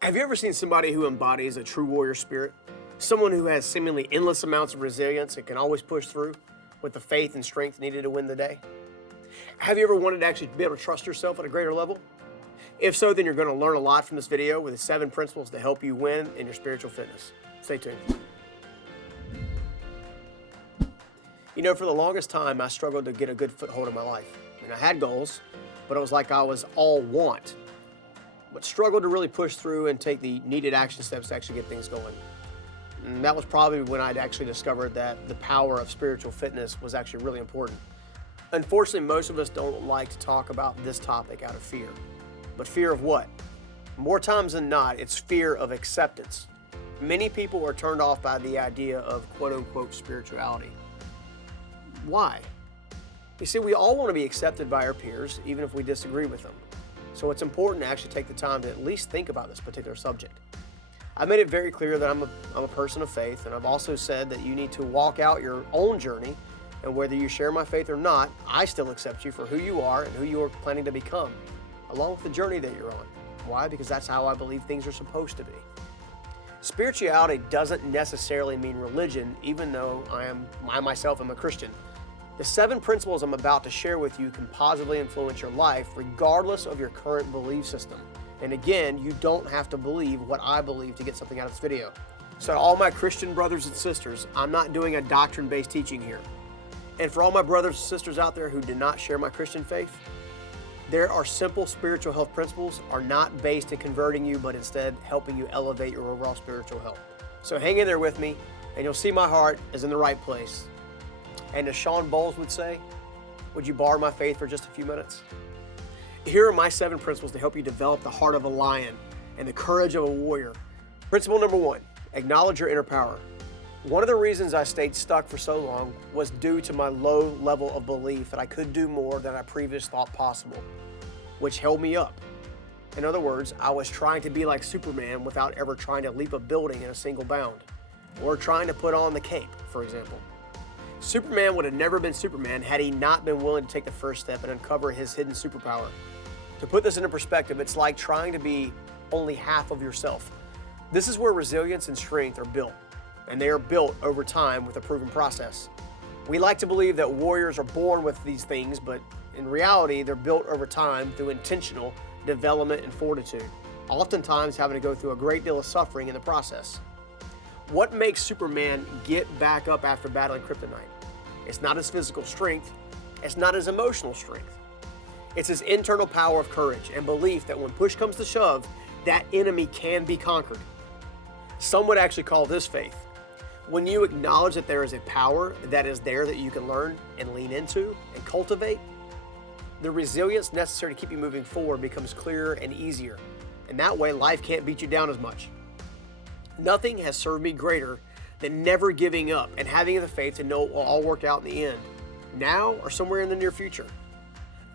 Have you ever seen somebody who embodies a true warrior spirit? Someone who has seemingly endless amounts of resilience and can always push through with the faith and strength needed to win the day? Have you ever wanted to actually be able to trust yourself at a greater level? If so, then you're going to learn a lot from this video with the 7 principles to help you win in your spiritual fitness. Stay tuned. You know, for the longest time, I struggled to get a good foothold in my life. I had goals, but it was like I was all want, but struggled to really push through and take the needed action steps to actually get things going. And that was probably when I'd actually discovered that the power of spiritual fitness was actually really important. Unfortunately, most of us don't like to talk about this topic out of fear. But fear of what? More times than not, it's fear of acceptance. Many people are turned off by the idea of quote-unquote spirituality. Why? You see, we all want to be accepted by our peers, even if we disagree with them. So it's important to actually take the time to at least think about this particular subject. I've made it very clear that I'm a person of faith, and I've also said that you need to walk out your own journey, and whether you share my faith or not, I still accept you for who you are and who you are planning to become, along with the journey that you're on. Why? Because that's how I believe things are supposed to be. Spirituality doesn't necessarily mean religion, even though I myself am a Christian. The 7 principles I'm about to share with you can positively influence your life regardless of your current belief system. And again, you don't have to believe what I believe to get something out of this video. So to all my Christian brothers and sisters, I'm not doing a doctrine-based teaching here. And for all my brothers and sisters out there who do not share my Christian faith, there are simple spiritual health principles are not based in converting you, but instead helping you elevate your overall spiritual health. So hang in there with me, and you'll see my heart is in the right place. And as Sean Bowles would say, would you borrow my faith for just a few minutes? Here are my 7 principles to help you develop the heart of a lion and the courage of a warrior. Principle number 1, acknowledge your inner power. One of the reasons I stayed stuck for so long was due to my low level of belief that I could do more than I previously thought possible, which held me up. In other words, I was trying to be like Superman without ever trying to leap a building in a single bound, or trying to put on the cape, for example. Superman would have never been Superman had he not been willing to take the first step and uncover his hidden superpower. To put this into perspective, it's like trying to be only half of yourself. This is where resilience and strength are built, and they are built over time with a proven process. We like to believe that warriors are born with these things, but in reality, they're built over time through intentional development and fortitude, oftentimes having to go through a great deal of suffering in the process. What makes Superman get back up after battling kryptonite? It's not his physical strength, it's not his emotional strength. It's his internal power of courage and belief that when push comes to shove, that enemy can be conquered. Some would actually call this faith. When you acknowledge that there is a power that is there that you can learn and lean into and cultivate, the resilience necessary to keep you moving forward becomes clearer and easier. And that way, life can't beat you down as much. Nothing has served me greater than never giving up and having the faith to know it will all work out in the end, now or somewhere in the near future.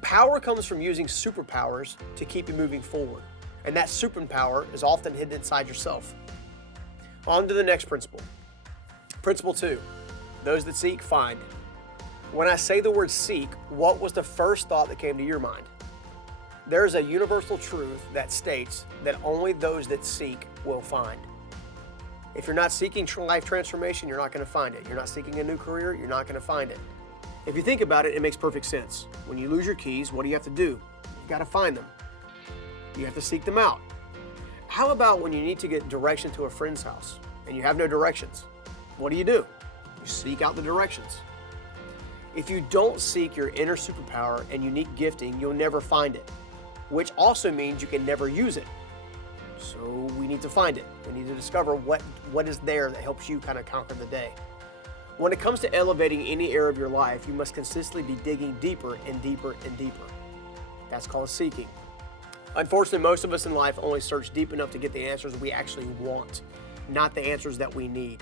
Power comes from using superpowers to keep you moving forward, and that superpower is often hidden inside yourself. On to the next principle. Principle 2, those that seek, find. When I say the word seek, what was the first thought that came to your mind? There is a universal truth that states that only those that seek will find. If you're not seeking life transformation, you're not going to find it. You're not seeking a new career, you're not going to find it. If you think about it, it makes perfect sense. When you lose your keys, what do you have to do? You got to find them. You have to seek them out. How about when you need to get direction to a friend's house and you have no directions? What do? You seek out the directions. If you don't seek your inner superpower and unique gifting, you'll never find it, which also means you can never use it. So we need to find it. We need to discover what is there that helps you kind of conquer the day. When it comes to elevating any area of your life, you must consistently be digging deeper and deeper and deeper. That's called seeking. Unfortunately, most of us in life only search deep enough to get the answers we actually want, not the answers that we need.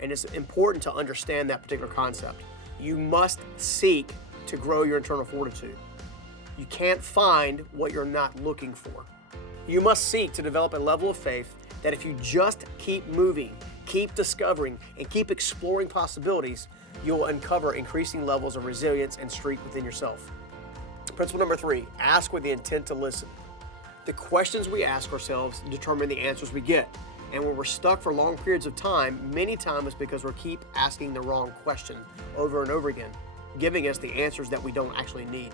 And it's important to understand that particular concept. You must seek to grow your internal fortitude. You can't find what you're not looking for. You must seek to develop a level of faith that if you just keep moving, keep discovering, and keep exploring possibilities, you'll uncover increasing levels of resilience and strength within yourself. Principle number 3, ask with the intent to listen. The questions we ask ourselves determine the answers we get. And when we're stuck for long periods of time, many times it's because we keep asking the wrong question over and over again, giving us the answers that we don't actually need.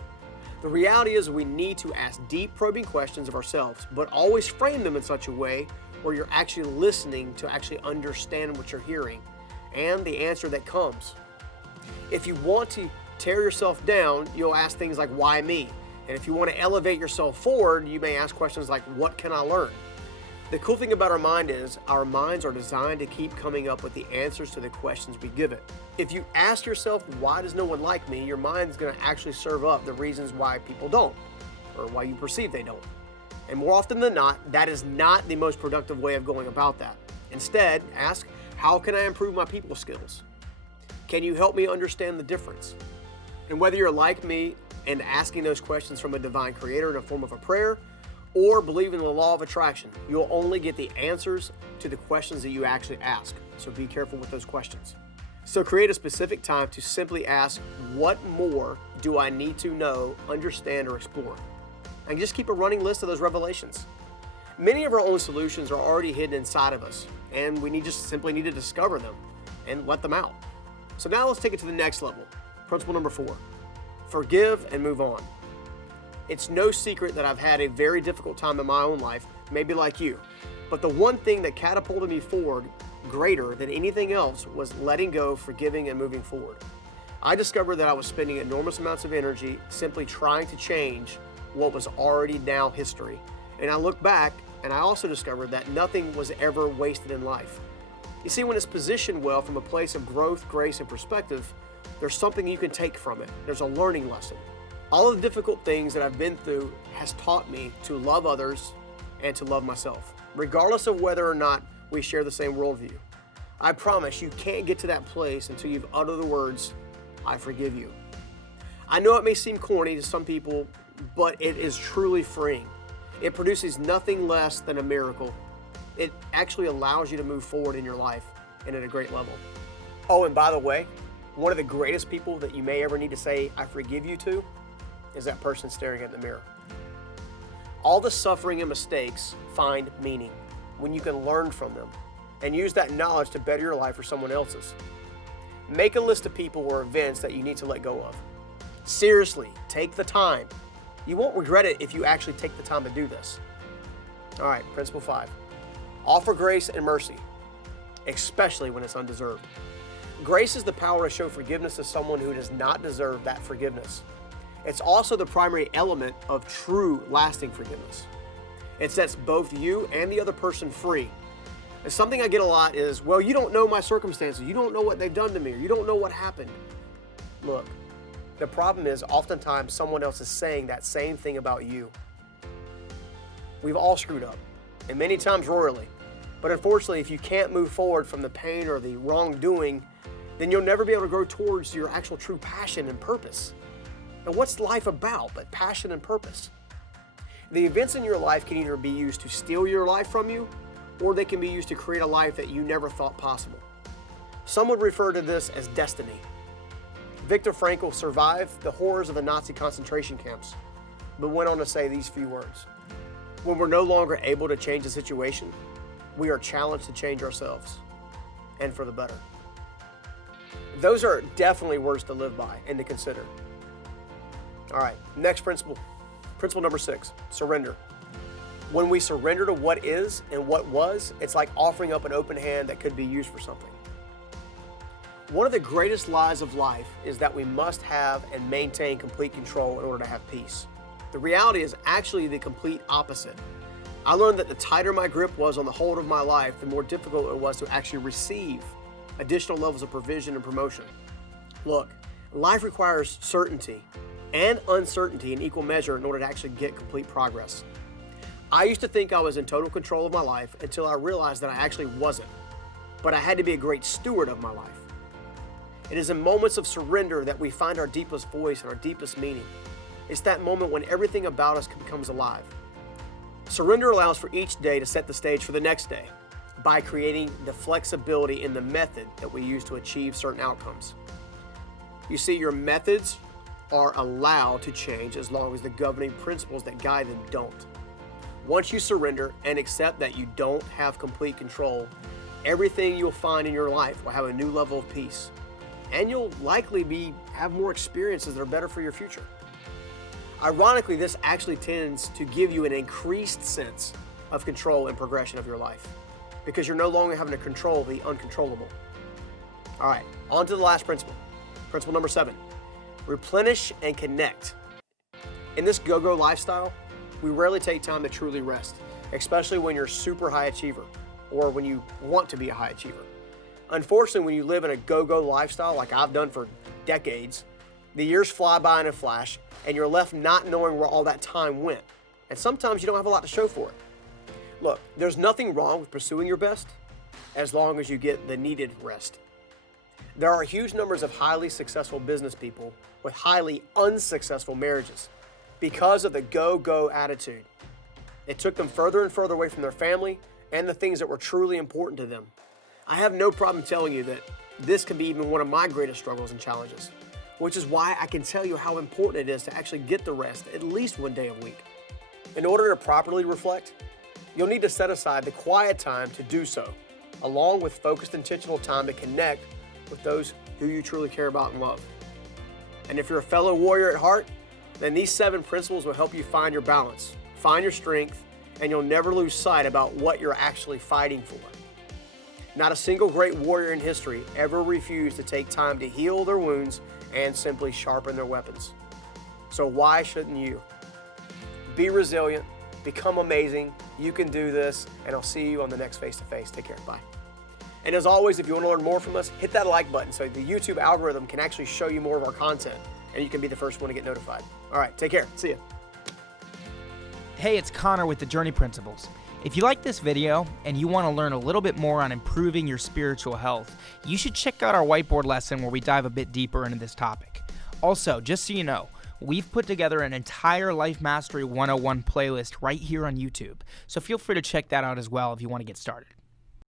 The reality is we need to ask deep, probing questions of ourselves, but always frame them in such a way where you're actually listening to actually understand what you're hearing and the answer that comes. If you want to tear yourself down, you'll ask things like, why me? And if you want to elevate yourself forward, you may ask questions like, what can I learn? The cool thing about our mind is our minds are designed to keep coming up with the answers to the questions we give it. If you ask yourself, why does no one like me? Your mind's going to actually serve up the reasons why people don't, or why you perceive they don't. And more often than not, that is not the most productive way of going about that. Instead, ask, how can I improve my people skills? Can you help me understand the difference? And whether you're like me and asking those questions from a divine creator in the form of a prayer, or believe in the law of attraction, you'll only get the answers to the questions that you actually ask. So be careful with those questions. So create a specific time to simply ask, what more do I need to know, understand, or explore? And just keep a running list of those revelations. Many of our own solutions are already hidden inside of us, and we just simply need to discover them and let them out. So now let's take it to the next level. Principle number 4, forgive and move on. It's no secret that I've had a very difficult time in my own life, maybe like you. But the one thing that catapulted me forward greater than anything else was letting go, forgiving, and moving forward. I discovered that I was spending enormous amounts of energy simply trying to change what was already now history. And I look back and I also discovered that nothing was ever wasted in life. You see, when it's positioned well from a place of growth, grace, and perspective, there's something you can take from it. There's a learning lesson. All of the difficult things that I've been through has taught me to love others and to love myself, regardless of whether or not we share the same worldview. I promise you can't get to that place until you've uttered the words, I forgive you. I know it may seem corny to some people, but it is truly freeing. It produces nothing less than a miracle. It actually allows you to move forward in your life and at a great level. Oh, and by the way, one of the greatest people that you may ever need to say, I forgive you to, is that person staring at the mirror. All the suffering and mistakes find meaning when you can learn from them and use that knowledge to better your life or someone else's. Make a list of people or events that you need to let go of. Seriously, take the time. You won't regret it if you actually take the time to do this. All right, principle 5. Offer grace and mercy, especially when it's undeserved. Grace is the power to show forgiveness to someone who does not deserve that forgiveness. It's also the primary element of true, lasting forgiveness. It sets both you and the other person free. And something I get a lot is, well, you don't know my circumstances. You don't know what they've done to me, or you don't know what happened. Look, the problem is oftentimes someone else is saying that same thing about you. We've all screwed up, and many times royally. But unfortunately, if you can't move forward from the pain or the wrongdoing, then you'll never be able to grow towards your actual true passion and purpose. And what's life about but passion and purpose? The events in your life can either be used to steal your life from you, or they can be used to create a life that you never thought possible. Some would refer to this as destiny. Viktor Frankl survived the horrors of the Nazi concentration camps, but went on to say these few words. When we're no longer able to change the situation, we are challenged to change ourselves, and for the better. Those are definitely words to live by and to consider. All right, next principle. Principle number 6, surrender. When we surrender to what is and what was, it's like offering up an open hand that could be used for something. One of the greatest lies of life is that we must have and maintain complete control in order to have peace. The reality is actually the complete opposite. I learned that the tighter my grip was on the hold of my life, the more difficult it was to actually receive additional levels of provision and promotion. Look, life requires certainty and uncertainty in equal measure in order to actually get complete progress. I used to think I was in total control of my life until I realized that I actually wasn't, but I had to be a great steward of my life. It is in moments of surrender that we find our deepest voice and our deepest meaning. It's that moment when everything about us becomes alive. Surrender allows for each day to set the stage for the next day by creating the flexibility in the method that we use to achieve certain outcomes. You see, your methods are allowed to change as long as the governing principles that guide them don't. Once you surrender and accept that you don't have complete control, everything you'll find in your life will have a new level of peace. And you'll likely have more experiences that are better for your future. Ironically, this actually tends to give you an increased sense of control and progression of your life because you're no longer having to control the uncontrollable. All right, on to the last principle. Principle number 7, replenish and connect. In this go-go lifestyle, we rarely take time to truly rest, especially when you're a super high achiever or when you want to be a high achiever. Unfortunately, when you live in a go-go lifestyle like I've done for decades, the years fly by in a flash and you're left not knowing where all that time went. And sometimes you don't have a lot to show for it. Look, there's nothing wrong with pursuing your best as long as you get the needed rest. There are huge numbers of highly successful business people with highly unsuccessful marriages because of the go-go attitude. It took them further and further away from their family and the things that were truly important to them. I have no problem telling you that this can be even one of my greatest struggles and challenges, which is why I can tell you how important it is to actually get the rest at least one day a week. In order to properly reflect, you'll need to set aside the quiet time to do so, along with focused, intentional time to connect with those who you truly care about and love. And if you're a fellow warrior at heart, then these 7 principles will help you find your balance, find your strength, and you'll never lose sight about what you're actually fighting for. Not a single great warrior in history ever refused to take time to heal their wounds and simply sharpen their weapons. So why shouldn't you? Be resilient, become amazing, you can do this, and I'll see you on the next face-to-face. Take care, bye. And as always, if you want to learn more from us, hit that like button so the YouTube algorithm can actually show you more of our content and you can be the first one to get notified. All right, take care. See ya. Hey, it's Connor with the Journey Principles. If you like this video and you want to learn a little bit more on improving your spiritual health, you should check out our whiteboard lesson where we dive a bit deeper into this topic. Also, just so you know, we've put together an entire Life Mastery 101 playlist right here on YouTube, so feel free to check that out as well if you want to get started.